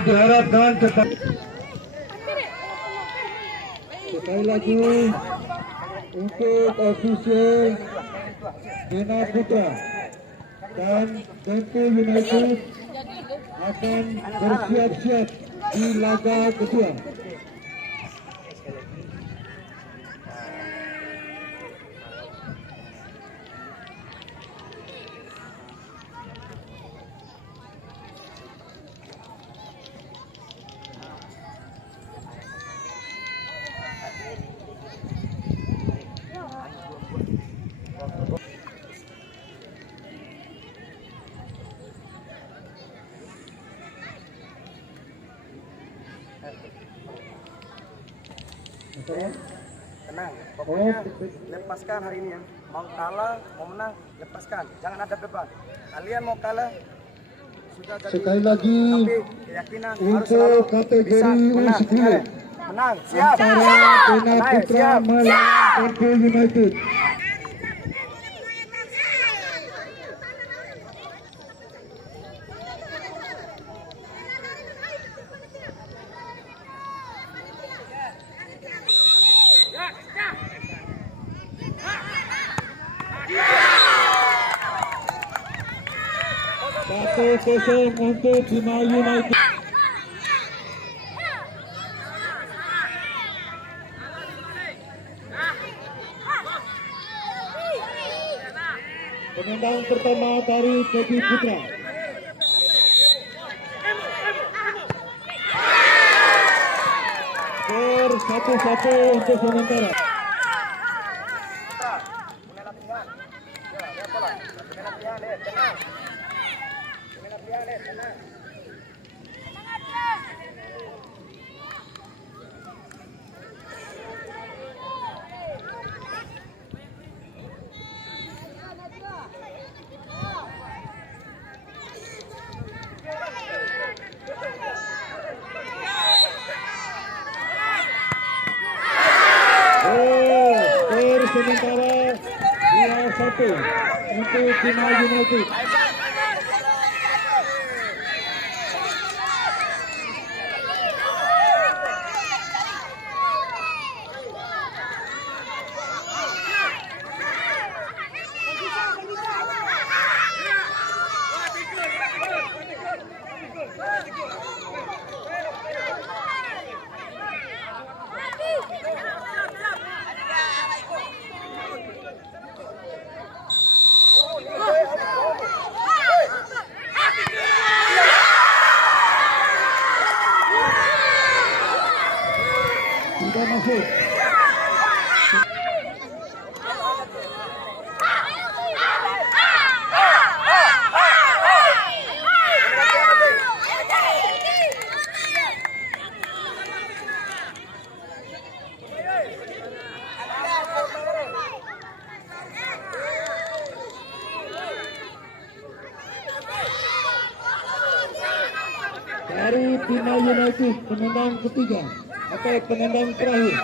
Diharapkan cepat. Sekali lagi untuk ofisial Dena Putra dan Tempo United akan bersiap-siap di laga kedua. Tenang, pokoknya lepaskan hari ini ya. Mau kalah, mau menang, lepaskan. Jangan ada beban. Kalian mau kalah, sudah jadi. Sekali lagi Tapi keyakinan harus selalu untuk kategori bisa menang. U10 Menang, siap. antara Dena Naik, Putra siap. melawan Tempo United. Satu kosong untuk Bima United. Penendang pertama dari Teddy Putra. Skor 1-1 untuk sementara. Skor sementara 2-1 untuk Bima United. Sudah masuk. Dari Bima United penendang ketiga atau penendang terakhir.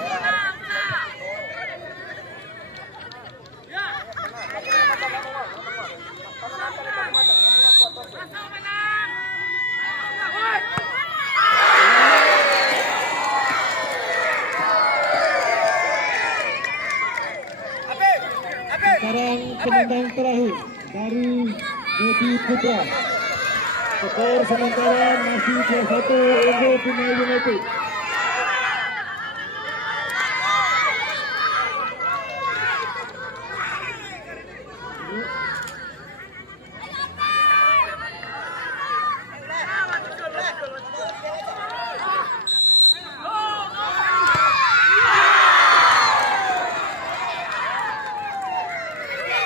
Sekarang penendang terakhir dari Teddy Putra. Skor sementara masih 2-1 untuk Bima United.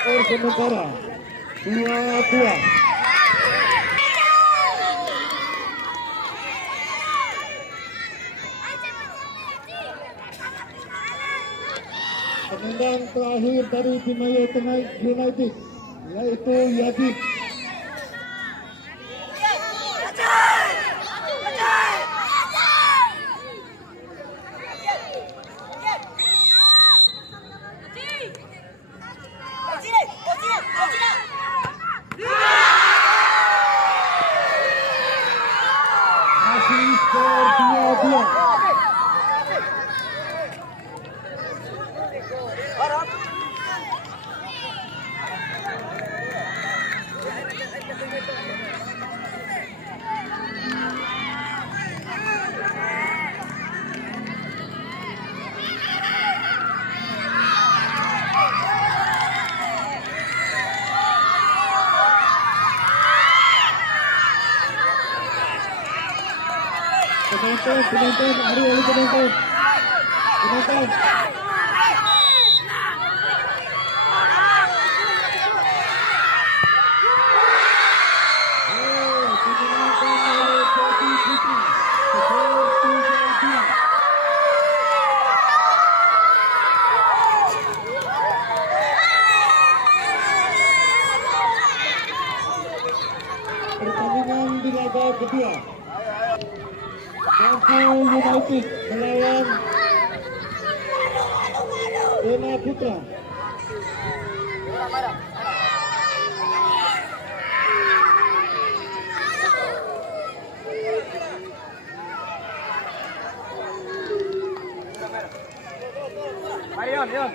Skor sementara 2-2. Penendang terakhir dari Bima United yaitu Yadi. penonton, hari oleh penonton. Penonton. Pertandingan di laga kedua, Kampung United melawan Dena Putra. Ayo, Yon.